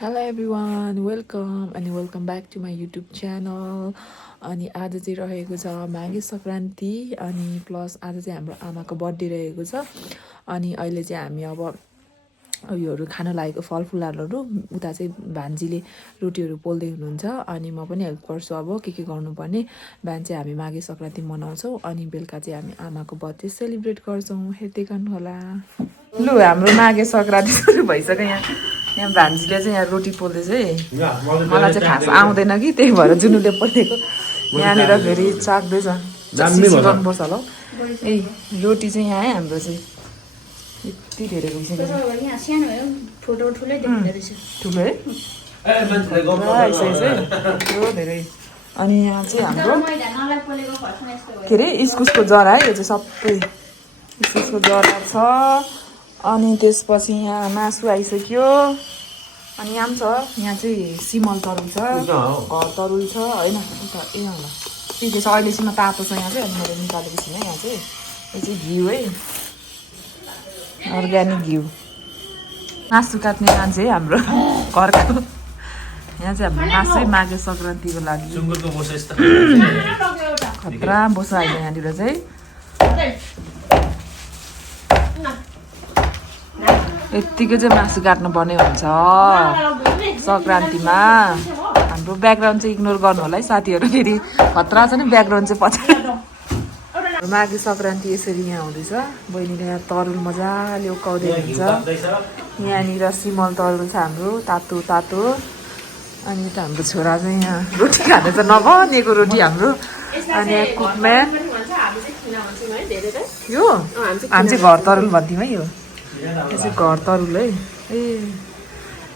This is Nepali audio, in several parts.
Hello everyone, welcome back to my YouTube channel. अनि आज चाहिँ रहेको छ माघे संक्रान्ति अनि प्लस आज चाहिँ हाम्रो आमाको बर्थडे रहेको छ। अनि अहिले चाहिँ हामी अब योहरू खान लागेको फलफुलहरू उता चाहिँ भान्जीले रोटीहरू पोल्दै हुनुहुन्छ अनि म पनि हेल्प गर्छु। अब के गर्नुपर्ने बिहान चाहिँ हामी माघे संक्रान्ति मनाउँछौँ अनि बेलुका चाहिँ हामी आमाको बर्थडे सेलिब्रेट गर्छौँ। हेर्दै गर्नु होला। लु हाम्रो माघे संक्रान्ति सुरु भइसक्यो। यहाँ भान्जीले चाहिँ यहाँ रोटी पोल्दैछ है। मलाई चाहिँ खास आउँदैन कि त्यही भएर जुनुले पोलेको। यहाँनिर फेरि चाख्दैछ गर्नुपर्छ होला। ए रोटी चाहिँ यहाँ है हाम्रो चाहिँ यति धेरै भइसक्यो। ठुलो है धेरै। अनि यहाँ चाहिँ हाम्रो के अरे इस्कुसको जरा है। यो चाहिँ सबै इस्कुसको जरा छ। अनि त्यसपछि यहाँ मासु आइसक्यो। अनि यहाँ पनि छ। यहाँ चाहिँ सिमल तरुल छ, घर तरुल छ होइन। ए होला के छ अहिलेसम्म तातो छ यहाँ चाहिँ। अनि मैले निकालेको छुइनँ। यहाँ चाहिँ यो चाहिँ घिउ है, अर्ग्यानिक घिउ। मासु काट्ने मान्छे है हाम्रो घरको। यहाँ चाहिँ हाम्रो मासु माघे सङ्क्रान्तिको लागि खतरा बोसो आइज यहाँनिर चाहिँ। यत्तिकै चाहिँ मासु काट्नुपर्ने हुन्छ सङ्क्रान्तिमा। हाम्रो ब्याकग्राउन्ड चाहिँ इग्नोर गर्नु होला है साथीहरू। फेरि खतरा छ नि ब्याकग्राउन्ड चाहिँ पछाडि। माघे सङ्क्रान्ति यसरी यहाँ हुँदैछ। बहिनीले यहाँ तरुल मजाले उकाउँदै हुन्छ। यहाँनिर सिमल तरुल छ हाम्रो तातो तातो। अनि त हाम्रो छोरा चाहिँ यहाँ रोटी खाने त नबनेको रोटी हाम्रो। अनि यहाँ कुकम्यान यो हामी चाहिँ घर तरुल भन्थ्यौँ है। यो चाहिँ घर तरुल है। ए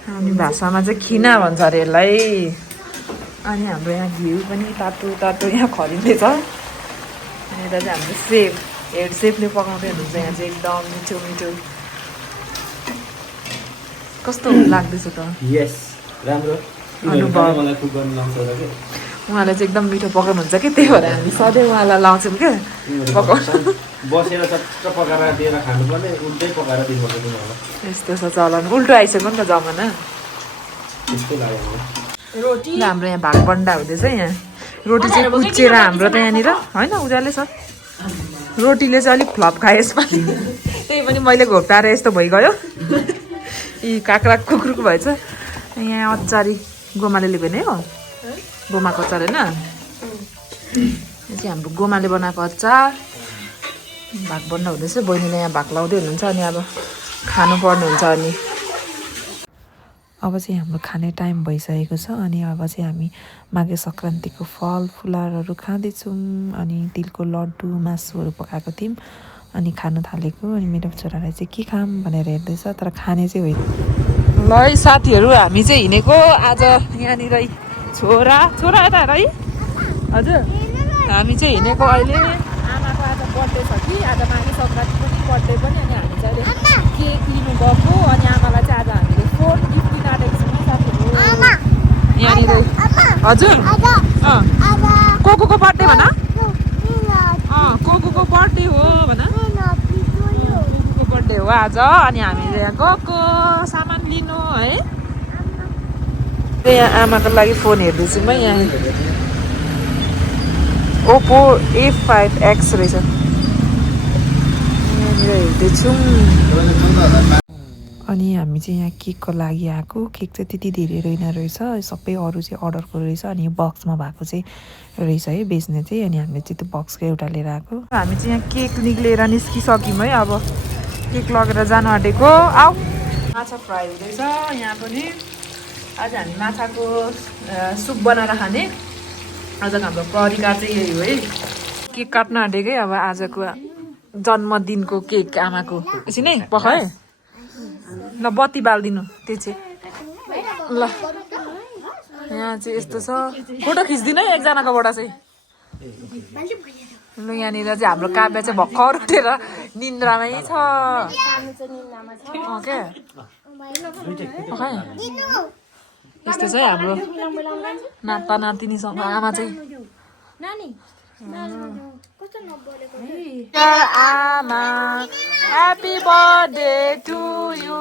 अनि भाषामा चाहिँ खिना भन्छ अरे यसलाई। अनि हाम्रो यहाँ घिउ पनि तातो तातो यहाँ खरिँदैछ। अनि यता चाहिँ हाम्रो सेफ हेड सेफले पकाउँदै हुनुहुन्छ। यहाँ चाहिँ एकदम मिठो मिठो। कस्तो लाग्दैछ त? यस राम्रो अनुभव। उहाँले चाहिँ एकदम मिठो पकाउनुहुन्छ कि त्यही भएर हामी सधैँ उहाँलाई लाउँछौँ क्या पकाउनु। बसेर चट्ट पकाएर दिएर खानुपर्ने उल्टै पकाएर दिनुपर्छ तिमीहरूलाई। यस्तो छ चलन। उल्टो आइसक्यो नि त जमाना। त्यस्तो लाग्यो रोटी हाम्रो यहाँ भागबन्डा हुँदैछ। यहाँ रोटी चाहिँ उच्चेर हाम्रो त यहाँनिर होइन उज्यालै छ। रोटीले चाहिँ अलिक फ्लप खायो यसपालि। त्यही पनि मैले घोप्टाएर यस्तो भइगयो। यी काक्रा कुक्रुक भएछ। यहाँ अचारी गोमाले भने हो, गोमाको अचार होइन। यो चाहिँ हाम्रो गोमाले बनाएको अचार। भागबन्डा हुँदैछ। बहिनीले यहाँ भाग लाउँदै हुनुहुन्छ। अनि अब खानुपर्ने हुन्छ। अनि अब चाहिँ हाम्रो खाने टाइम भइसकेको छ। अनि अब चाहिँ हामी माघे सङ्क्रान्तिको फल फुलारहरू खाँदैछौँ। अनि तिलको लड्डु मासुहरू पकाएको थियौँ अनि खानु थालेको। अनि मेरो छोरालाई चाहिँ के खाऊँ भनेर हेर्दैछ तर खाने चाहिँ होइन। ल है साथीहरू हामी चाहिँ हिँडेको आज यहाँनिर छोरा यता हेर है। हजुर हामी चाहिँ हिँडेको अहिले आमाको आज बर्थडे छ कि आज माघे सङ्क्रान्ति पनि बर्थडे पनि। अनि हामी चाहिँ अहिले केक लिनु गएको। अनि आमालाई चाहिँ आज हामीले फोन गिफ्ट दिन आँटेको छौँ साथीहरू यहाँनिर। हजुर को बर्थडे भन। को बर्थडे हो भन। को बर्थडे हो आज। अनि हामीले यहाँ गएको सामान लिनु है। यहाँ आमाको लागि फोन हेर्दैछु म। यहाँ ओप्पो A5X रहेछ। यहाँनिर हेर्दैछौँ। अनि हामी चाहिँ यहाँ केकको लागि आएको। केक चाहिँ त्यति धेरै रहेन रहेछ। सबै अरू चाहिँ अर्डरको रहेछ। अनि यो बक्समा भएको चाहिँ रहेछ है बेच्ने चाहिँ। अनि हामीले चाहिँ त्यो बक्सको एउटा लिएर आएको। हामी चाहिँ यहाँ केक निक्लेर निस्किसक्यौँ है। अब केक लगेर जानु आँटेको। आऊ माछा फ्राई हुँदैछ यहाँ पनि। आज हामी माछाको सुप बनाएर खाने। आजको हाम्रो परिकार चाहिँ यही हो है। केक काट्न आँटेकै अब आजको जन्मदिनको केक आमाको। एकछिन है पकाए ल बत्ती बालिदिनु त्यो चाहिँ ल। यहाँ चाहिँ यस्तो छ। फोटो खिचिदिनु है एकजनाकोबाट चाहिँ। ल यहाँनिर चाहिँ हाम्रो काव्य चाहिँ भर्खर उठेर निन्द्रामै छ। क्या यस्तो छ है हाम्रो नाता नातिनीसँग आमा चाहिँ। Dear Ama, happy birthday to you.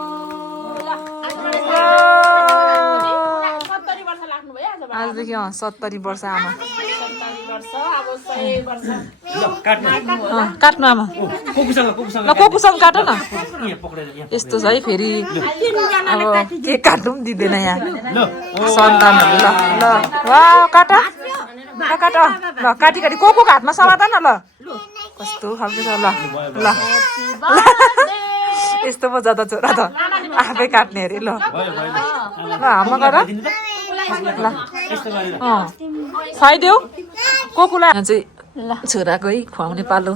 आजदेखि 70 वर्ष आमा काट्नु आमा ल कोकुसँग काट न यस्तो छ है फेरि अब के काट्नु पनि दिँदैन यहाँ सन्तानहरू ल ल वा काट काट ल काटी कोको हातमा समाता न ल कस्तो खालको छ ल ल यस्तो पो जता छोरा त आफै काट्ने अरे ल ल हातमा गर ल खुवाइदेऊ कोकुलाई यहाँ चाहिँ छोराकै खुवाउने पालो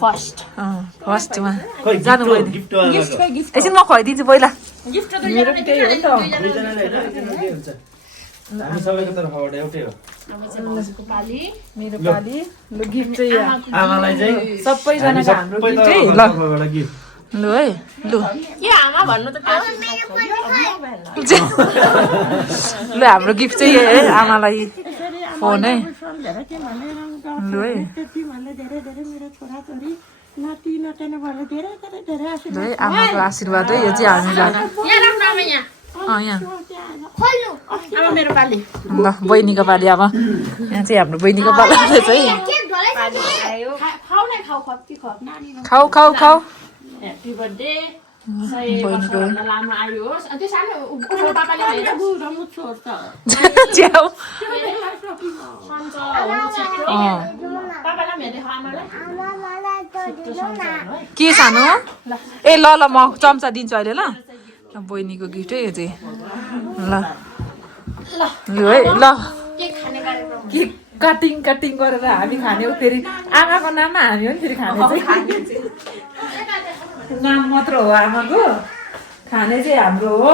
फर्स्टमा जानु भयो एकछिन म खुवाइदिन्छु पहिला मेरो पनि त्यही हो नि त हामी सबैको तर्फबाट एउटै हो मेरो पाली ल गिफ्ट चाहिँ आमालाई चाहिँ सबैजनाको हाम्रो गिफ्ट है ल लु है लु ल हाम्रो गिफ्ट चाहिँ है आमालाई फोन है लु है आमाको आशीर्वाद है यो चाहिँ हामीलाई यहाँ ल बहिनीको पाली अब यहाँ चाहिँ हाम्रो बहिनीको पाली चाहिँ खाऊ खाऊ खाऊ च्याउ के सानो ए ल ल म चम्चा दिन्छु अहिले ल बहिनीको गिफ्ट है यो चाहिँ ल लु है ल के कटिङ गरेर हामी खाने हो फेरि आमाको नाममा हामी हो नि फेरि खाने चाहिँ नाम मात्र हो आमाको खाने चाहिँ हाम्रो हो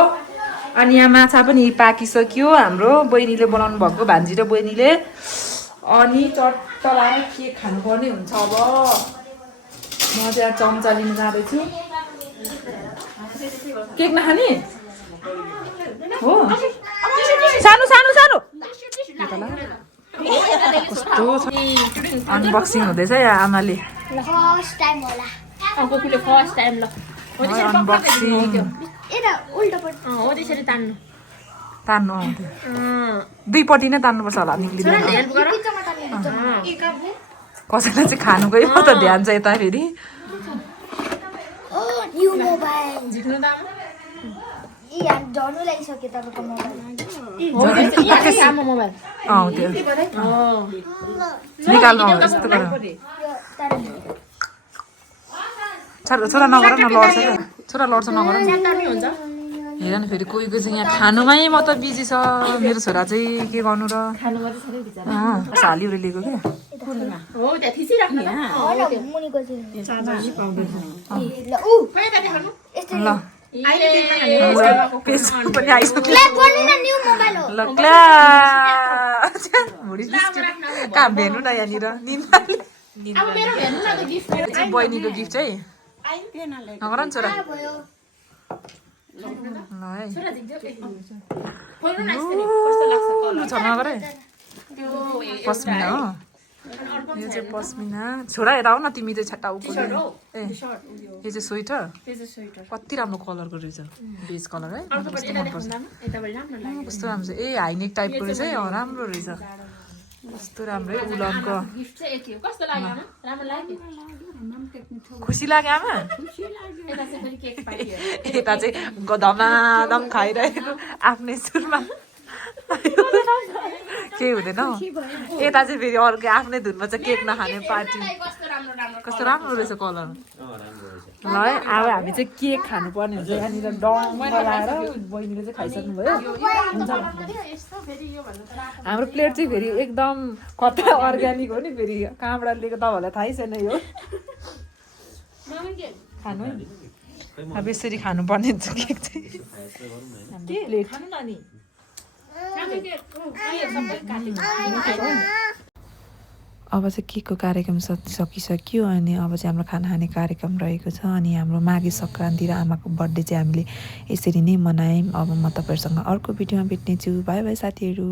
अनि यहाँ माछा पनि पाकिसक्यो हाम्रो बहिनीले बनाउनु भएको भान्जी र बहिनीले अनि चट्ट लगाएर के खानुपर्ने हुन्छ अब म चाहिँ चम्चा लिन जाँदैछु केक नखाने हो सानो सानो सानो कस्तो अनबक्सिङ हुँदैछ या आमाले तान्नु दुईपट्टि नै तान्नुपर्छ होला निक्लिँदैन कसैलाई चाहिँ खानुकै त ध्यान छ यता फेरि निकाल्नु यस्तो छोरा नगर न लड्छ क्या छोरा लड्छ नगर हेर न फेरि कोही चाहिँ यहाँ खानुमै म त बिजी छ मेरो छोरा चाहिँ के गर्नु र सालीहरू लिएको क्या ल पनि आइसक्यो काम भेट्नु न यहाँनिर बहिनीको गिफ्ट है नगर नि छोरा नगर पस्मिना हो यो चाहिँ पस्मिना छोरा हेर आऊ न तिमी चाहिँ छटाउको ए यो चाहिँ स्वेटर कति राम्रो कलरको रहेछ बेज कलर है कस्तो राम्रो छ ए हाइनेक टाइपको रहेछ है राम्रो रहेछ कस्तो राम्रो है उलनको खुसी लाग्यो आमा यता चाहिँ धमाधम खाइरहेको आफ्नै सुरमा केही हुँदैन हौ यता चाहिँ फेरि अर्को आफ्नै धुनमा चाहिँ केक नखाने पार्टी कस्तो राम्रो रहेछ कलर ल है अब हामी चाहिँ केक खानुपर्ने हुन्छ यहाँनिर डङ्ग लगाएर बहिनीले चाहिँ खाइसक्नु भयो हुन्छ हाम्रो प्लेट चाहिँ फेरि एकदम कता अर्ग्यानिक हो नि फेरि कहाँबाट लिएको तपाईँहरूलाई थाहै छैन यो खानु है अब यसरी खानुपर्ने हुन्छ केक चाहिँ प्लेट अब चाहिँ केकको कार्यक्रम सकिसक्यो अनि अब चाहिँ हाम्रो खाना खाने कार्यक्रम रहेको छ अनि हाम्रो माघे सङ्क्रान्ति र आमाको बर्थडे चाहिँ हामीले यसरी नै मनायौँ अब म तपाईँहरूसँग अर्को भिडियोमा भेट्नेछु बाई बाई साथीहरू